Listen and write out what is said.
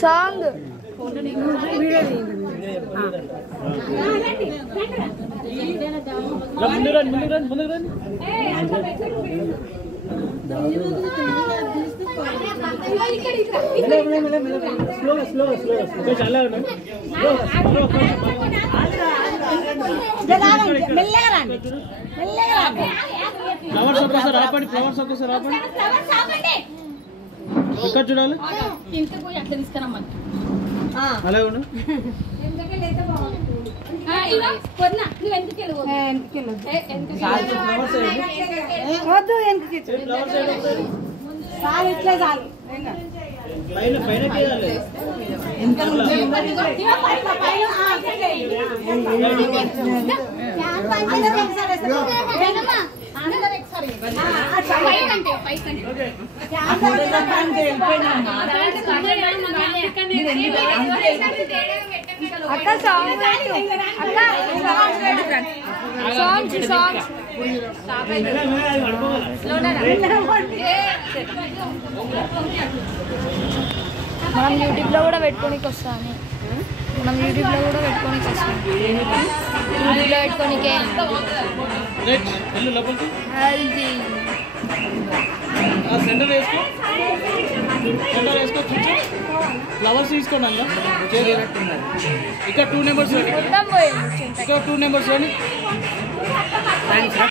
song ఇక్కడ చూడాలి అలాగే ఉండు అక్క సాంగ్ సాంగ్ మనం యూట్యూబ్లో కూడా పెట్టుకోనికి వస్తాను యూట్యూబ్లో పెట్టుకోనికే హెల్దీ సెంటర్ వేసుకో ఫ్లవర్స్ తీసుకోండి ఇక్కడ 2 నెంబర్స్ ఇక్కడ 2 నెంబర్స్